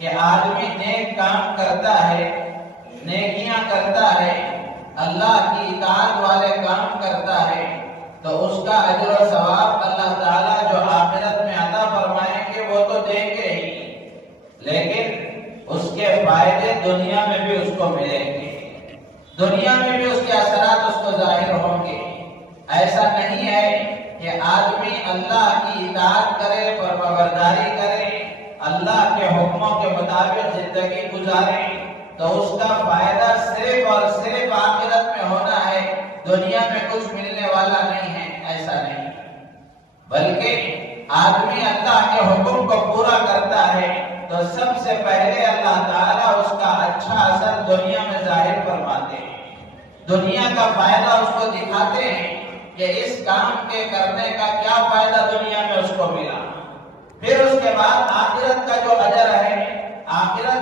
کہ آدمی نیک کام کرتا ہے، نیکیاں کرتا ہے، اللہ کی اطاعت والے کام کرتا ہے، تو اس کا اجر و ثواب اللہ تعالیٰ جو آخرت میں عطا فرمائیں گے وہ تو دیں گے ہی، لیکن اس کے فائدے دنیا میں بھی اس کو ملیں گے، دنیا میں بھی اس کے اثرات اس کو ظاہر ہوں گے۔ ایسا نہیں ہے کہ آدمی اللہ کی اطاعت کرے، فرمانبرداری کرے، اللہ کے حکموں کے مطابق زندگی گزارے تو اس کا فائدہ صرف اور صرف آخرت میں ہونا ہے، دنیا میں کچھ ملنے والا نہیں ہے، ایسا نہیں، بلکہ آدمی اللہ کے حکم کو پورا کرتا ہے تو سب سے پہلے اللہ تعالیٰ اس کا اچھا اثر دنیا میں ظاہر فرماتے ہیں، دنیا کا فائدہ اس کو دکھاتے ہیں کہ اس کام کے کرنے کا کیا فائدہ دنیا میں اس کو ملا۔ پھر اس کے بعد آخرت کا جو اجر ہے، آخرت